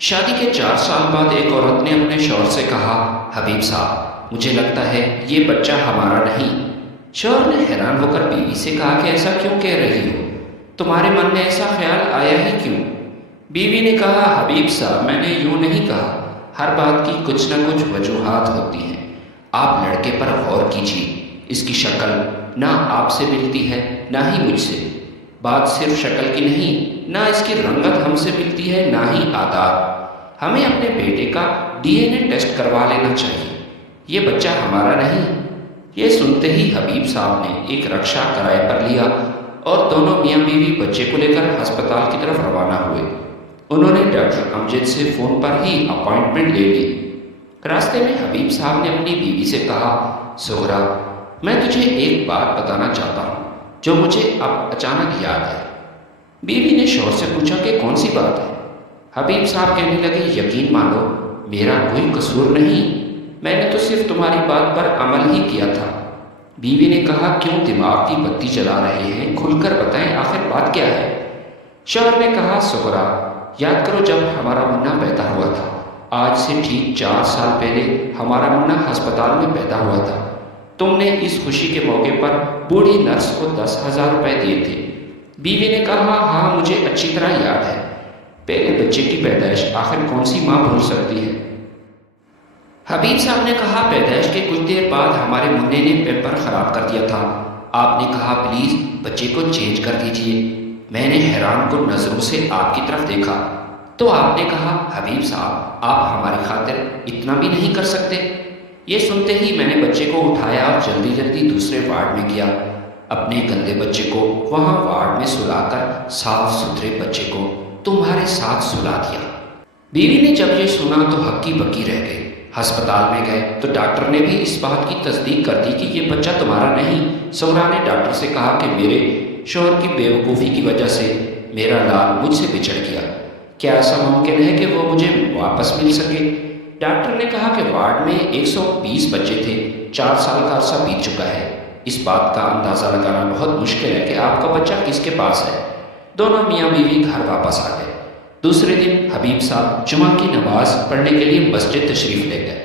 شادی کے 4 سال بعد ایک عورت نے اپنے شوہر سے کہا، حبیب صاحب مجھے لگتا ہے یہ بچہ ہمارا نہیں۔ شوہر نے حیران ہو کر بیوی سے کہا کہ ایسا کیوں کہہ رہی ہو؟ تمہارے من میں ایسا خیال آیا ہی کیوں؟ بیوی نے کہا، حبیب صاحب میں نے یوں نہیں کہا، ہر بات کی کچھ نہ کچھ وجوہات ہوتی ہیں۔ آپ لڑکے پر غور کیجیے، اس کی شکل نہ آپ سے ملتی ہے نہ ہی مجھ سے۔ بات صرف شکل کی نہیں، نہ اس کی رنگت ہم سے ملتی ہے نہ ہی عادات۔ ہمیں اپنے بیٹے کا ڈی این اے ٹیسٹ کروا لینا چاہیے، یہ بچہ ہمارا نہیں۔ یہ سنتے ہی حبیب صاحب نے ایک رکشہ کرائے پر لیا اور دونوں میاں بیوی بچے کو لے کر ہسپتال کی طرف روانہ ہوئے۔ انہوں نے ڈاکٹر امجد سے فون پر ہی اپائنٹمنٹ لے لی۔ راستے میں حبیب صاحب نے اپنی بیوی سے کہا، سغرا میں تجھے ایک بات بتانا چاہتا ہوں جو مجھے اب اچانک یاد ہے۔ بیوی نے شوہر سے پوچھا کہ کون سی بات ہے؟ حبیب صاحب کہنے لگے، یقین مانو میرا کوئی قصور نہیں، میں نے تو صرف تمہاری بات پر عمل ہی کیا تھا۔ بیوی نے کہا، کیوں دماغ کی بتی جلا رہے ہیں؟ کھل کر بتائیں آخر بات کیا ہے؟ شوہر نے کہا، سغرا یاد کرو جب ہمارا منا پیدا ہوا تھا، آج سے ٹھیک 4 سال پہلے ہمارا منا ہسپتال میں پیدا ہوا تھا۔ تم نے اس خوشی کے موقع پر بوڑھی نرس کو 10,000 روپے دیے تھے۔ بیوی نے کہا، ہاں مجھے اچھی طرح یاد ہے، پہلے بچے کی پیدائش آخر کون سی ماں بھول سکتی ہے؟ حبیب صاحب نے کہا، پیدائش کے کچھ دیر بعد ہمارے منہ نے پیپر خراب کر دیا تھا۔ آپ نے کہا، پلیز بچے کو چینج کر دیجئے۔ میں نے حیران کن نظروں سے آپ کی طرف دیکھا تو آپ نے کہا، حبیب صاحب آپ ہماری خاطر اتنا بھی نہیں کر سکتے؟ یہ سنتے ہی میں نے بچے کو اٹھایا اور جلدی جلدی دوسرے وارڈ میں گیا۔ اپنے گندے بچے کو وہاں وارڈ میں سلا کر صاف ستھرے بچے کو تمہارے ساتھ سلا دیا۔ بیوی نے جب یہ سنا تو ہکی بکی رہ گئے۔ ہسپتال میں گئے تو ڈاکٹر نے بھی اس بات کی تصدیق کر دی کہ یہ بچہ تمہارا نہیں۔ سغرا نے ڈاکٹر سے کہا کہ میرے شوہر کی بے وقوفی کی وجہ سے میرا لال مجھ سے بچھڑ گیا، کیا ایسا ممکن ہے کہ وہ مجھے واپس مل سکے؟ ڈاکٹر نے کہا کہ وارڈ میں 120 بچے تھے، 4 سال کا عرصہ بیت چکا ہے، اس بات کا اندازہ لگانا بہت مشکل ہے کہ آپ کا بچہ کس کے پاس ہے۔ دونوں میاں بیوی گھر واپس آ گئے۔ دوسرے دن حبیب صاحب جمعہ کی نماز پڑھنے کے لیے مسجد تشریف لے گئے۔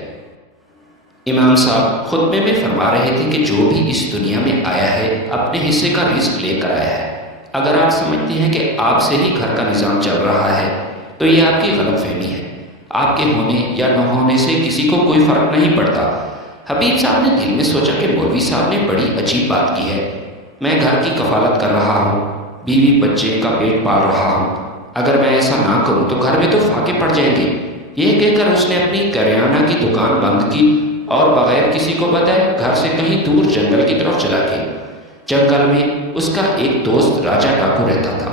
امام صاحب خطبے میں فرما رہے تھے کہ جو بھی اس دنیا میں آیا ہے اپنے حصے کا رزق لے کر آیا ہے۔ اگر آپ سمجھتے ہیں کہ آپ سے ہی گھر کا نظام چل رہا ہے تو یہ آپ کی غلط فہمی ہے۔ آپ کے ہونے یا نہ ہونے سے کسی کو کوئی فرق نہیں پڑتا۔ حبیب صاحب نے دل میں سوچا کہ مولوی صاحب نے بڑی عجیب بات کی ہے۔ میں گھر کی کفالت کر رہا ہوں، بیوی بچے کا پیٹ پال رہا ہوں، اگر میں ایسا نہ کروں تو گھر میں تو فاقے پڑ جائیں گے۔ یہ کہہ کر اس نے اپنی کریانہ کی دکان بند کی اور بغیر کسی کو بتائے گھر سے کہیں دور جنگل کی طرف چلا گیا۔ جنگل میں اس کا ایک دوست راجہ ڈاکو رہتا تھا۔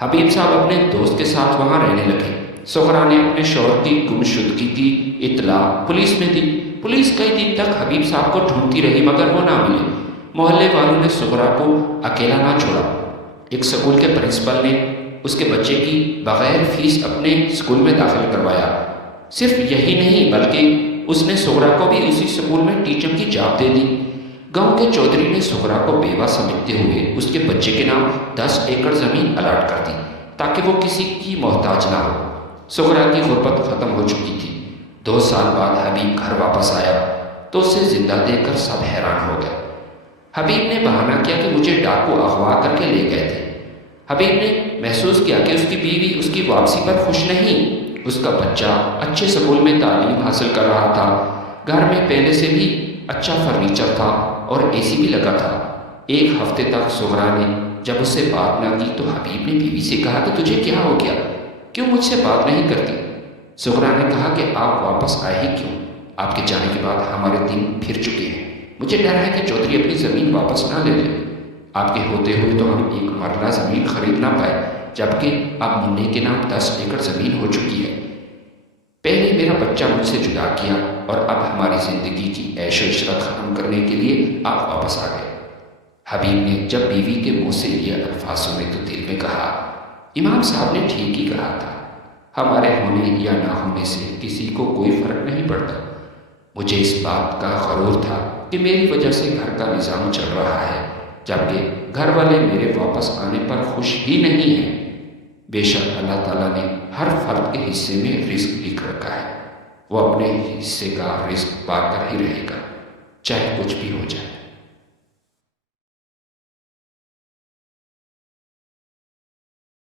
حبیب صاحب اپنے دوست کے ساتھ وہاں رہنے لگے۔ سغرا نے اپنے شوہر کی گمشدگی کی اطلاع پولیس میں دی۔ پولیس کئی دن تک حبیب صاحب کو ڈھونڈتی رہی مگر وہ نہ ملے۔ محلے والوں نے سغرا کو اکیلا نہ چھوڑا۔ ایک سکول کے پرنسپل نے اس کے بچے کی بغیر فیس اپنے اسکول میں داخل کروایا۔ صرف یہی نہیں بلکہ اس نے سغرا کو بھی اسی اسکول میں ٹیچر کی جاب دے دی۔ گاؤں کے چودھری نے سغرا کو بیوہ سمجھتے ہوئے اس کے بچے کے نام 10 ایکڑ زمین الاٹ کر دی تاکہ وہ کسی کی محتاج نہ ہو۔ سغرا کی غربت ختم ہو چکی تھی۔ 2 سال بعد حبیب گھر واپس آیا تو اسے زندہ دیکھ کر سب حیران ہو گئے۔ حبیب نے بہانہ کیا کہ مجھے ڈاکو اغوا کر کے لے گئے تھے۔ حبیب نے محسوس کیا کہ اس کی بیوی اس کی واپسی پر خوش نہیں۔ اس کا بچہ اچھے سکول میں تعلیم حاصل کر رہا تھا، گھر میں پہلے سے بھی اچھا فرنیچر تھا اور اے سی بھی لگا تھا۔ 1 ہفتے تک سغرا نے جب اس سے بات نہ کی تو حبیب نے بیوی سے کہا کہ تجھے کیا ہو گیا، کیوں مجھ سے بات نہیں کرتی؟ سغرا نے کہا کہ آپ واپس آئے ہی کیوں؟ آپ کے جانے کے بعد ہمارے دن پھر چکے ہیں، مجھے ڈر ہے کہ چودھری اپنی زمین واپس نہ لے لے۔ آپ کے ہوتے ہوئے تو ہم 1 مرلہ زمین خرید نہ پائے، جبکہ اب منع کے نام 10 ایکڑ زمین ہو چکی ہے۔ پہلے میرا بچہ مجھ سے جدا کیا اور اب ہماری زندگی کی عیش و عشرت ختم کرنے کے لیے آپ واپس آ گئے۔ حبیب نے جب بیوی کے منہ سے یہ الفاظ سنے تو دل میں کہا، امام صاحب نے ٹھیک ہی کہا تھا، ہمارے ہونے یا نہ ہونے سے کسی کو کوئی فرق نہیں پڑتا۔ مجھے اس بات کا غرور تھا کہ میری وجہ سے گھر کا نظام چل رہا ہے، جبکہ گھر والے میرے واپس آنے پر خوش ہی نہیں ہیں۔ بے شک اللہ تعالیٰ نے ہر فرد کے حصے میں رزق لکھ رکھا ہے، وہ اپنے حصے کا رزق پا کر ہی رہے گا، چاہے کچھ بھی ہو جائے۔